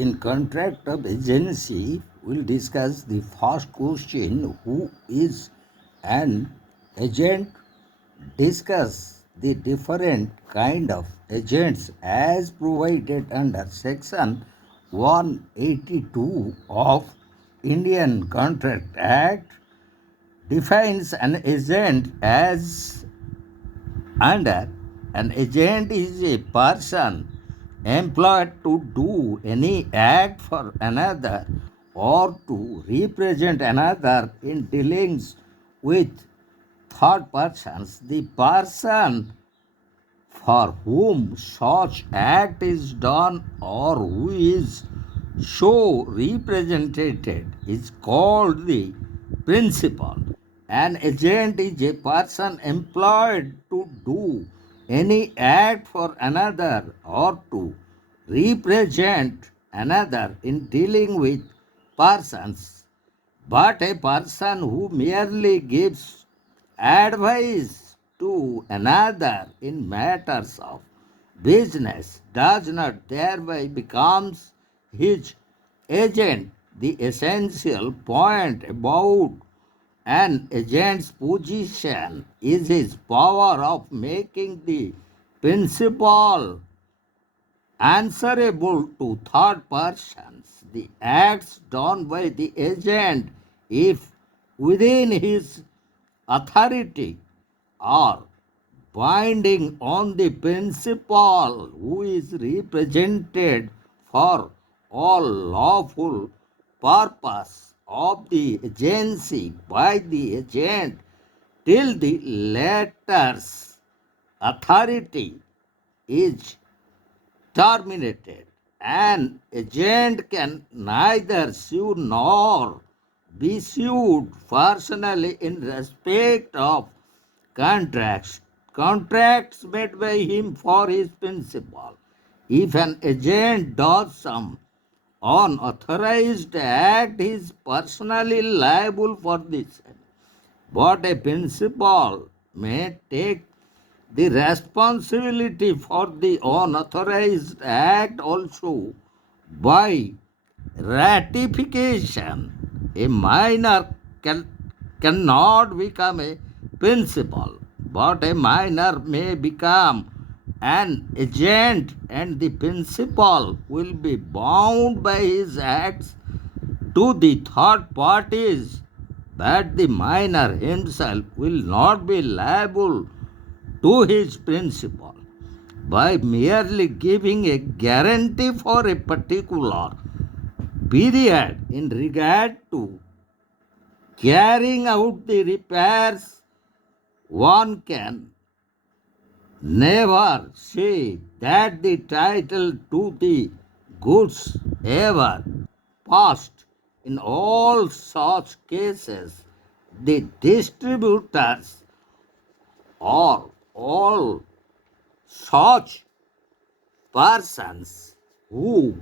In contract of agency, we'll discuss the first question, who is an agent? Discuss the different kind of agents as provided under section 182 of Indian Contract Act defines an agent as under an agent is a person employed to do any act for another or to represent another in dealings with third persons. The person for whom such act is done or who is so represented is called the principal. An agent is a person employed to do any act for another or to represent another in dealing with persons, but a person who merely gives advice to another in matters of business does not thereby becomes his agent. The essential point about an agent's position is his power of making the principal answerable to third persons. The acts done by the agent, if within his authority, are binding on the principal who is represented for all lawful purpose of the agency by the agent till the latter's authority is terminated. An agent can neither sue nor be sued personally in respect of contracts made by him for his principal. If an agent does some unauthorized act, he is personally liable for the same. But a principal may take the responsibility for the unauthorized act also by ratification. A minor cannot become a principal, but a minor may become an agent, and the principal will be bound by his acts to the third parties, but the minor himself will not be liable to his principal by merely giving a guarantee for a particular period in regard to carrying out the repairs. One can never say that the title to the goods ever passed. In all such cases, the distributors or all such persons who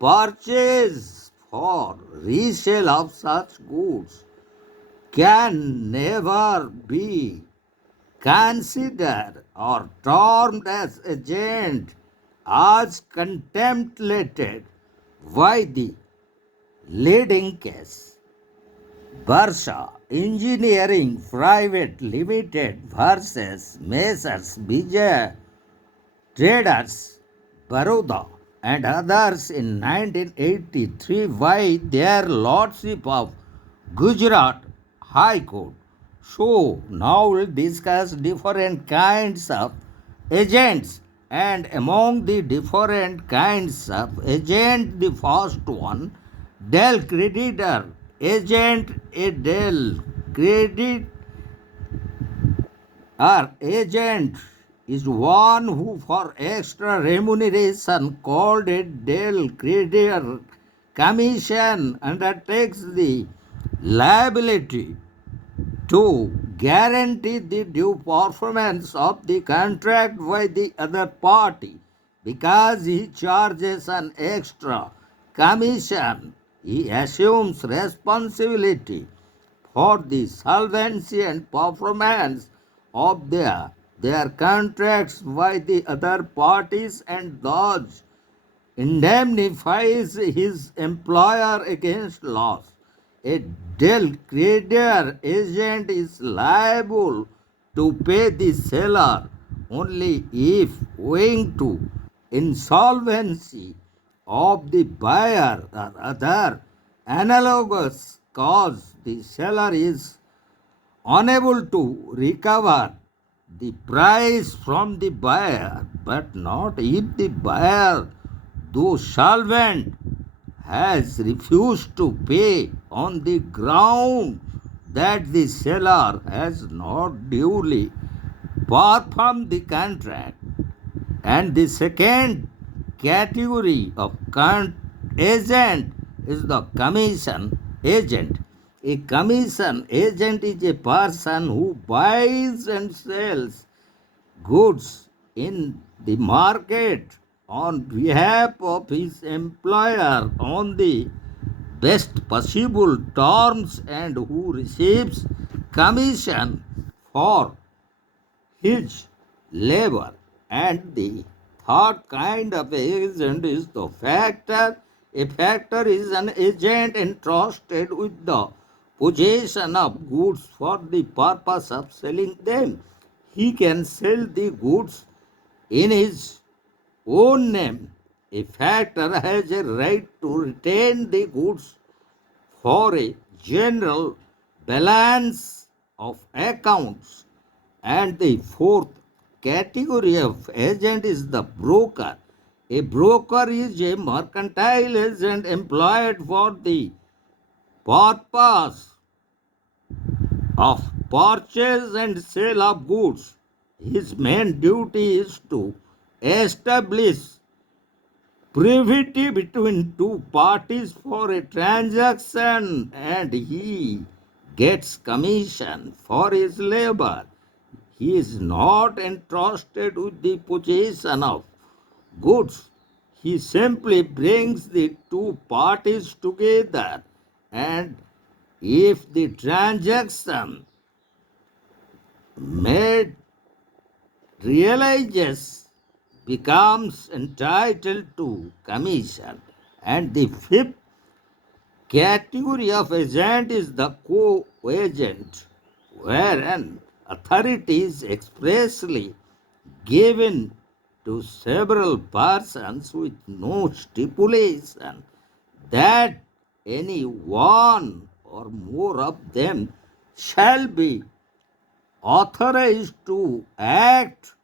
purchase for resale of such goods can never be considered or termed as agent as contemplated by the leading case. Barsha Engineering Private Limited versus Messrs. Vijay Traders, Baroda, and others in 1983 by their Lordship of Gujarat High Court. So, now we'll discuss different kinds of agents, and among the different kinds of agent, the first one, I.Del-creder agent. A I.Del-creder agent is one who for extra remuneration called a I.Del-creder commission undertakes the liability to guarantee the due performance of the contract by the other party. Because he charges an extra commission, he assumes responsibility for the solvency and performance of their contracts by the other parties, and thus indemnifies his employer against loss. A Del-creder agent is liable to pay the seller only if, owing to insolvency of the buyer or other analogous cause, the seller is unable to recover the price from the buyer, but not if the buyer, though solvent, has refused to pay on the ground that the seller has not duly performed the contract. And the second category of agent is the commission agent. A commission agent is a person who buys and sells goods in the market on behalf of his employer on the best possible terms and who receives commission for his labor. And the third kind of agent is the factor. A factor is an agent entrusted with the possession of goods for the purpose of selling them. He can sell the goods in his own name. A factor has a right to retain the goods for a general balance of accounts. And the fourth category of agent is the broker. A broker is a mercantile agent employed for the purpose of purchase and sale of goods. His main duty is to establish privity between two parties for a transaction, and he gets commission for his labor. He is not entrusted with the possession of goods. He simply brings the two parties together, and if the transaction made realizes becomes entitled to commission. And the fifth category of agent is the co-agent, where an authority is expressly given to several persons with no stipulation that any one or more of them shall be authorized to act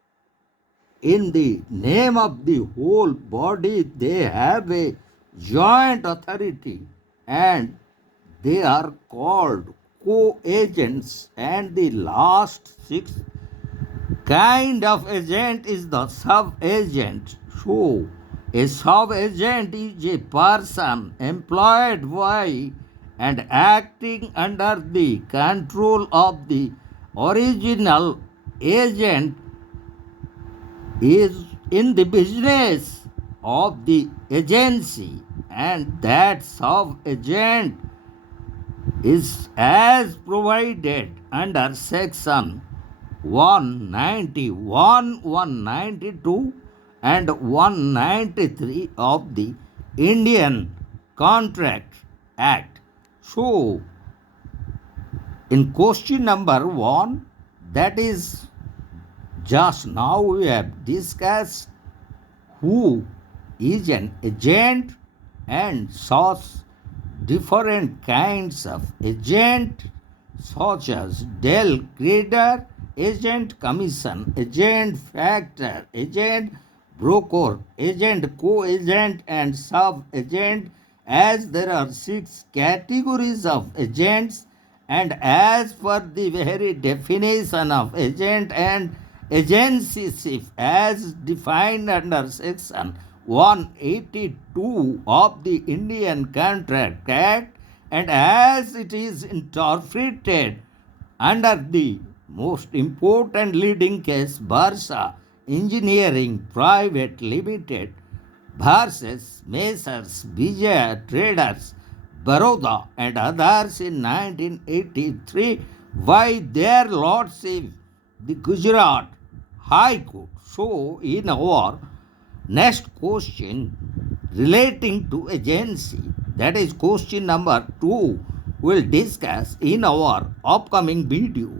in the name of the whole body. They have a joint authority and they are called co-agents. And the last sixth kind of agent is the sub-agent. So, a sub-agent is a person employed by and acting under the control of the original agent, is in the business of the agency, and that sub-agent is as provided under section 191, 192 and 193 of the Indian Contract Act. So, in question number 1, that is, just now we have discussed who is an agent and such different kinds of agent such as Del-creder agent, commission agent, factor agent, broker agent, co-agent and sub-agent. As there are 6 categories of agents, and as per the very definition of agent and agencyship as defined under section 182 of the Indian Contract Act, and as it is interpreted under the most important leading case, Barsa Engineering Private Limited versus Messrs. Vijay Traders, Baroda and others in 1983 by their lordship, the Gujarat High Court. So, in our next question, relating to agency. That is question number 2 we'll discuss in our upcoming video.